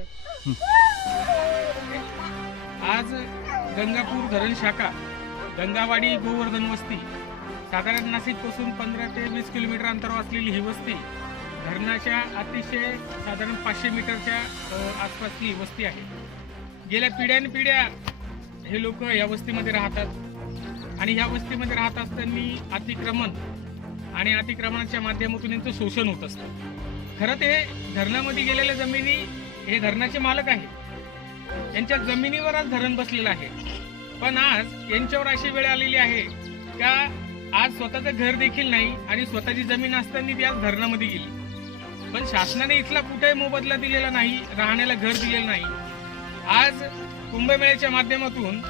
याच्यात? आज गंगापूर धरण शाखा, गंगावाडी गोवर्धन वस्ती, साधारण नाशिकपासून 15 ते 20 किलोमीटर अंतरावर असलेली ही वस्ती धरणाच्या अतिशय साधारण 500 मीटरच्या आसपासची ही वस्ती आहे. गेल्या पिढ्यानपिढ्या हे लोक या वस्तीमध्ये राहतात आणि ह्या वस्तीमध्ये राहत असताना अतिक्रमण आणि अतिक्रमणाच्या माध्यमातून यांचं शोषण होत असतं. खरं ते धरणामध्ये गेलेल्या जमिनी हे धरणाचे मालक आहे, यांच्या जमिनीवर आज धरण बसलेलं आहे. पण आज यांच्यावर अशी वेळ आलेली आहे का आज स्वतःचं घर देखील नाही आणि स्वतःची जमीन असताना ती आज धरणामध्ये गेली. पण शासनाने इथला कुठेही मोबदला दिलेला नाही, राहण्याला घर दिलेलं नाही. आज कुंभमेळ्याच्या माध्यमातून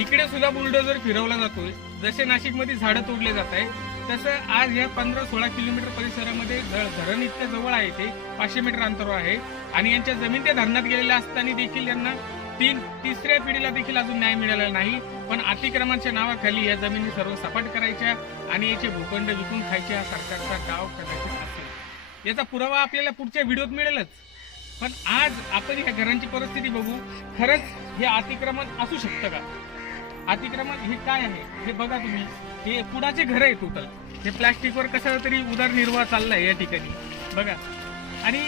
इकडे सुद्धा बुलडोजर फिरवला जातोय. जसे नाशिकमध्ये झाडं तोडले जात आहे तसं आज या 15-16 किलोमीटर परिसरामध्ये धरण इतक्या जवळ आहे, ते 500 मीटर अंतरावर आहे आणि यांच्या जमीन त्या धरणात गेलेल्या असताना देखील यांना तिसऱ्या पिढीला देखील अजून न्याय मिळालेला नाही. पण अतिक्रमणाच्या नावाखाली या जमिनी सर्व सपाट करायच्या आणि याचे भूखंड विकून खायच्या सरकारचा डाव कदाचित असेल. याचा पुरावा आपल्याला पुढच्या व्हिडिओत मिळेलच. पण आज आपण या घरांची परिस्थिती बघू, खरंच हे अतिक्रमण असू शकतं का? अतिक्रमण हे काय आहे हे बघा तुम्ही. हे पुढाचे घर आहे टोटल. हे प्लास्टिकवर कसं तरी उदरनिर्वाह चाललाय या ठिकाणी बघा. आणि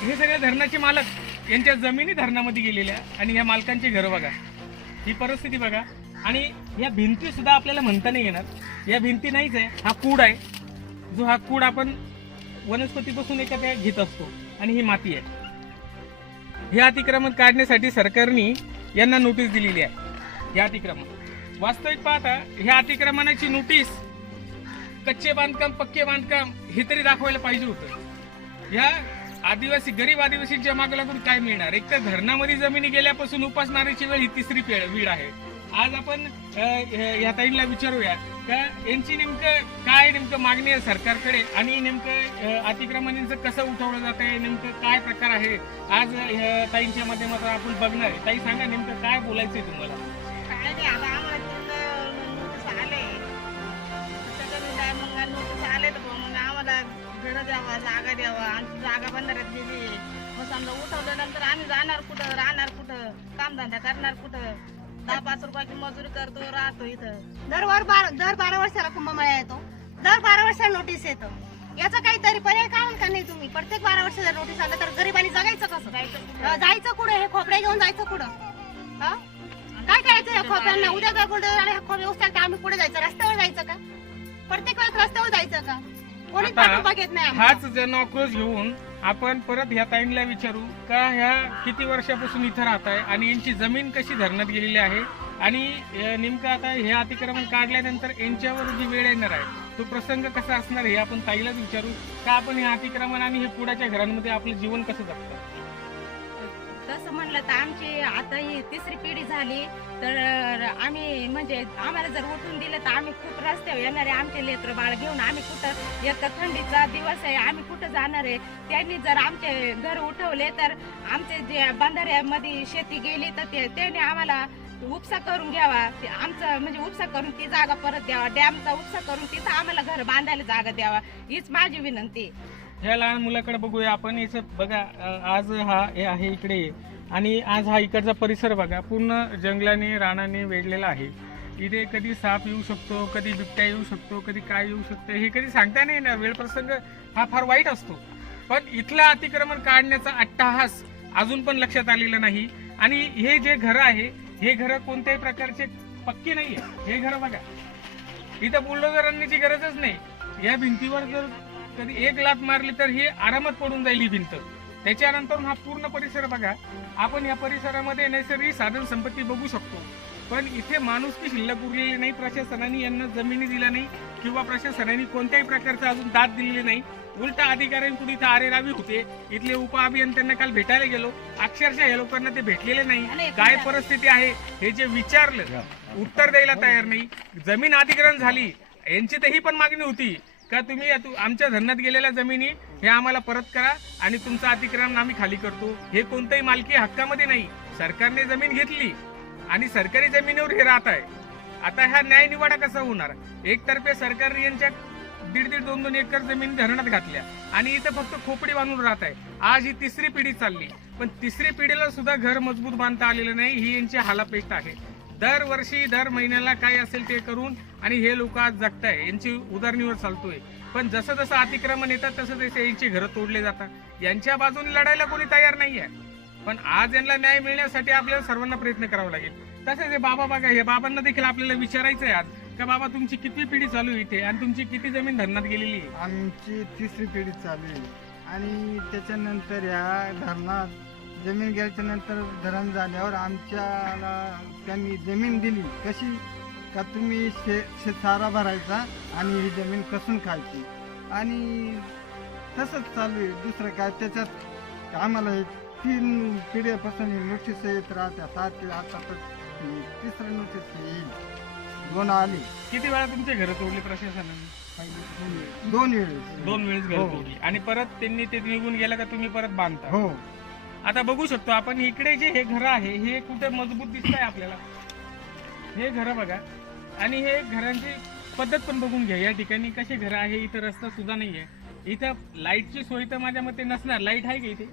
हे सगळे धरणाचे मालक यांच्या जमिनी धरणामध्ये गेलेल्या आणि ह्या मालकांची घरं बघा. ही परिस्थिती बघा. आणि या भिंती सुद्धा आपल्याला म्हणता नाही येणार. या भिंती नाहीच आहे, हा कूड आहे. जो हा कूड आपण वनस्पतीपासून एखाद्या घेत असतो आणि ही माती आहे. हे अतिक्रमण काढण्यासाठी सरकारने यांना नोटीस दिलेली आहे. हे अतिक्रमण वास्तविक पाहता ह्या अतिक्रमणाची नोटीस कच्चे बांधकाम, पक्के बांधकाम हे तरी दाखवायला पाहिजे होतं. ह्या आदिवासी गरीब आदिवासींच्या मागे लागून काय मिळणार? एक तर धरणामध्ये जमिनी गेल्यापासून उपासणारीची वेळ ही तिसरी वेळ आहे. आज आपण या ताईंना विचारूया का यांची नेमकं मागणी आहे सरकारकडे आणि नेमकं अतिक्रमणांचं कसं उठवलं जात आहे, नेमकं काय प्रकार आहे. आज ताईंच्या माध्यमातून आपण बघणार आहे. ताई सांगा नेमकं काय बोलायचंय तुम्हाला? काय नाही, आता आम्हाला नोटीस आले, त्याच्यानंतर मग नोटीस आले तर मग आम्हाला घरं द्यावा, जागा द्यावा. आमची जागा बंधाऱ्यात गेली. मग समजा उठवल्यानंतर आम्ही जाणार कुठं, राहणार कुठं, कामधंदा करणार कुठं? 10-5 रुपयाची मजुरी करतो, राहतो इथं. दर 12 वर्षाला कुंभमेळा येतो, दर 12 वर्षाला नोटीस येतो. याचा काहीतरी पर्याय काढाल का नाही तुम्ही? प्रत्येक 12 वर्षाला नोटीस आलं तर गरिबांनी जगायचं कसं? जायचं कुठे? हे खोपड्या घेऊन जायचं कुठं? काय करायचं या खोप्यांना? उद्या जर कुठे खोपे उचलते आम्ही पुढे जायचं, रस्त्यावर जायचं का? प्रत्येक वेळेस रस्त्यावर जायचं का? कोणीच पाठिंबा घेत नाही. हाच जनआक्रोश घेऊन आपण परत ह्या ताईंना विचारू का ह्या किती वर्षापासून इथं राहत आहे आणि यांची जमीन कशी धरणात गेलेली आहे आणि नेमकं आता हे अतिक्रमण काढल्यानंतर यांच्यावर जी वेळ येणार आहे तो प्रसंग कसा असणार हे आपण ताईलाच विचारू का आपण हे अतिक्रमण आणि हे पुढाच्या घरांमध्ये आपलं जीवन कसं जगतं. तसं म्हणलं तर आमची आता ही तिसरी पिढी झाली तर आम्ही म्हणजे आम्हाला जर उठून दिलं तर आम्ही खूप रस्त्यावर येणार आहे. आमचे लेकरं बाळ घेऊन आम्ही कुठं, एक तर थंडीचा दिवस आहे, आम्ही कुठं जाणार आहे? त्यांनी जर आमचे घर उठवले तर आमचे जे बंधाऱ्यामध्ये शेती गेली तर त्याने आम्हाला उपसा करून घ्यावा. आमचं म्हणजे उपसा करून ती जागा परत द्यावा. डॅमचा उपसा करून तिथं आम्हाला घर बांधायला जागा द्यावा, हीच माझी विनंती. ह्या लहान मुलाकडे बघूया आपण. याचं बघा, आज हा हे आहे इकडे आणि आज हा इकडचा परिसर बघा पूर्ण जंगलाने रानाने वेढलेला आहे. इथे कधी साप येऊ शकतो, कधी बिबट्या येऊ शकतो, कधी काय येऊ शकतं हे कधी सांगता नाही येणार. वेळ प्रसंग हा फार वाईट असतो. पण इथलं अतिक्रमण काढण्याचा अट्टहास अजून पण लक्षात आलेला नाही. आणि हे जे घरं आहे हे घरं कोणत्याही प्रकारचे पक्के नाही आहे. हे घरं बघा, इथं बुलडोजर आणण्याची गरजच नाही. या भिंतीवर जर कधी एक लात मारली तर ही आरामात पडून जाईल ही भिंत. त्याच्यानंतर हा पूर्ण परिसर बघा. आपण या परिसरामध्ये नैसर्गिक साधन संपत्ती बघू शकतो पण इथे माणुसकी शिल्लक उरलेली नाही. प्रशासनाने यांना जमिनी दिल्या नाही किंवा प्रशासनाने कोणत्याही प्रकारचा अजून दाद दिलेली नाही. उलटा अधिकाऱ्यांकडून इथे आरेरावी होते. इथले उपअभियंत्यांना काल भेटायला गेलो, अक्षरशः या लोकांना ते भेटलेले नाही. काय परिस्थिती आहे हे जे विचारलं उत्तर द्यायला तयार नाही. जमीन अधिग्रहण झाली यांची तर ही पण मागणी होती का तुम्ही आमच्या धरणात गेलेल्या जमिनी हे आम्हाला परत करा आणि तुमचं अतिक्रमण आम्ही खाली करतो. हे कोणत्याही मालकी हक्कामध्ये नाही. सरकारने जमीन घेतली आणि सरकारी जमिनीवर हे राहत आहे. आता हा न्याय निवाडा कसा होणार? एकतर्फे सरकारने यांच्या दीड 2 एकर जमीन धरणात घातल्या आणि इथं फक्त खोपडी बांधून राहत आहे. आज ही तिसरी पिढी चालली, पण तिसरी पिढीला सुद्धा घर मजबूत बांधता आलेलं नाही. ही यांची हालापेष्ट आहे. दरवर्षी दर महिन्याला काय असेल ते करून आणि हे लोक आज जगताय, यांची उदरनिर्वाह चालतोय. पण जसं जसं अतिक्रमण येतात तसं तसे यांची घरं तोडले जातात. यांच्या बाजूने लढायला कोणी तयार नाहीये. पण आज यांना न्याय मिळण्यासाठी आपल्याला सर्वांना प्रयत्न करावा लागेल. तसेच हे बाबा बघा, हे बाबांना देखील आपल्याला विचारायचं आहे आज का बाबा तुमची किती पिढी चालू आहे इथे आणि तुमची किती जमीन धरणात गेलेली आहे? आमची तिसरी पिढी चालू आहे आणि त्याच्यानंतर ह्या धरणात जमीन घ्यायच्या नंतर धरण झाल्यावर आमच्याला त्यांनी जमीन दिली कशी का तुम्ही शेतसारा भरायचा आणि ही जमीन कसून खायची आणि तसंच चालू आहे. दुसरं काय त्याच्यात आम्हाला हे 3 पिढ्यापासून नोटीस येत राहत्या. 7 ते आता तर तिसरं नोटीस येईल. 2 आली. किती वेळा तुमचे घरं तोडली प्रशासनाने? 2 वेळेस. 2 वेळेस घरं हो. तोडली आणि परत त्यांनी ते निघून गेलं का तुम्ही परत बांधता? हो. आता बघू शकतो आपण इकडे जे हे घर आहे हे कुठे मजबूत दिसत आहे आपल्याला. हे घर बघा आणि हे घरांची पद्धत पण बघून घ्या. या ठिकाणी कसे घर आहे, इथं रस्ता सुद्धा नाहीये. इथं लाईटची सोय तर माझ्या मते नसणार. लाईट आहे का इथे?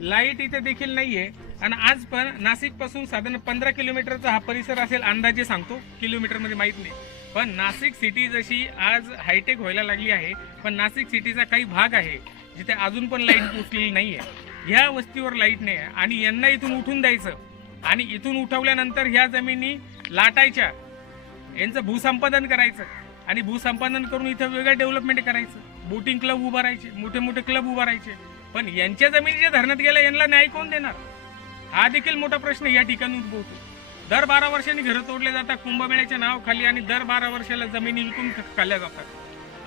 लाईट इथे देखील नाहीये. आणि आज पण नाशिक पासून साधारण 15 किलोमीटरचा हा परिसर असेल अंदाजे सांगतो, किलोमीटर मध्ये माहित नाही. पण नाशिक सिटी जशी आज हायटेक व्हायला लागली आहे, पण नाशिक सिटीचा काही भाग आहे जिथे अजून पण लाईट पोचलेली नाहीये. ह्या वस्तीवर लाईट नाही आहे आणि यांना इथून उठून द्यायचं आणि इथून उठवल्यानंतर ह्या जमिनी लाटायच्या, यांचं भूसंपादन करायचं आणि भूसंपादन करून इथं वेगळं डेव्हलपमेंट करायचं. बोटिंग क्लब उभारायचे, मोठे मोठे क्लब उभारायचे. पण यांच्या जमिनी ज्या धरणात गेल्या यांना न्याय कोण देणार? हा देखील मोठा प्रश्न या ठिकाणी उद्भवतो. दर 12 वर्षांनी घरं तोडले जातात कुंभमेळ्याच्या नावाखाली आणि दर 12 वर्षाला जमिनी विकून खाल्ल्या जातात.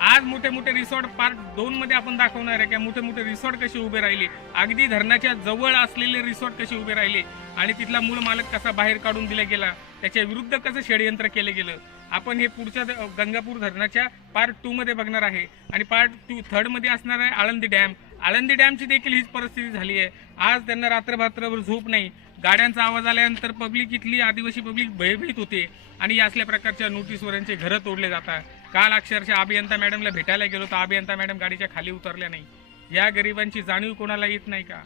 आज मोठे मोठे रिसॉर्ट पार्ट 2 मध्ये आपण दाखवणार आहे की मोठे मोठे रिसॉर्ट कसे उभे राहिले, अगदी धरणाच्या जवळ असलेले रिसॉर्ट कसे उभे राहिले आणि तिथला मूळ मालक कसा बाहेर काढून दिला गेला, त्याच्या विरुद्ध कसं षडयंत्र केलं गेलं. आपण हे पुढच्या गंगापूर धरणाच्या पार्ट 2 मध्ये बघणार आहे आणि पार्ट 3 मध्ये असणार आहे आळंदी डॅम. आळंदी डॅमची देखील हीच परिस्थिती झाली आहे. आज त्यांना रात्रभर झोप नाही. गाड्यांचा आवाज आल्यानंतर पब्लिक, इथली आदिवासी पब्लिक भयभीत होते आणि या असल्या प्रकारच्या नोटीसवर यांचे घरं तोडले जातात. काल अक्षरशः अभियंता मॅडमला भेटायला गेलो तर अभियंता मॅडम गाडीच्या खाली उतरल्या नाही. या गरिबांची जाणीव कोणाला येत नाही का?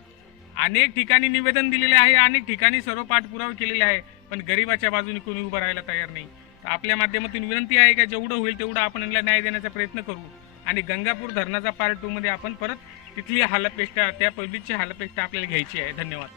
अनेक ठिकाणी निवेदन दिलेले आहे, अनेक ठिकाणी सर्व पाठपुरावे केलेले आहे, पण गरिबाच्या बाजूने कोणी उभं राहायला तयार नाही. तर आपल्या माध्यमातून विनंती आहे का जेवढं होईल तेवढं आपण यांना न्याय देण्याचा प्रयत्न करू आणि गंगापूर धरणाचा पार्ट 2 मध्ये आपण परत तिथली हालपेष्टा, त्या पब्लिकची हालपेष्टा आपल्याला घ्यायची आहे. धन्यवाद.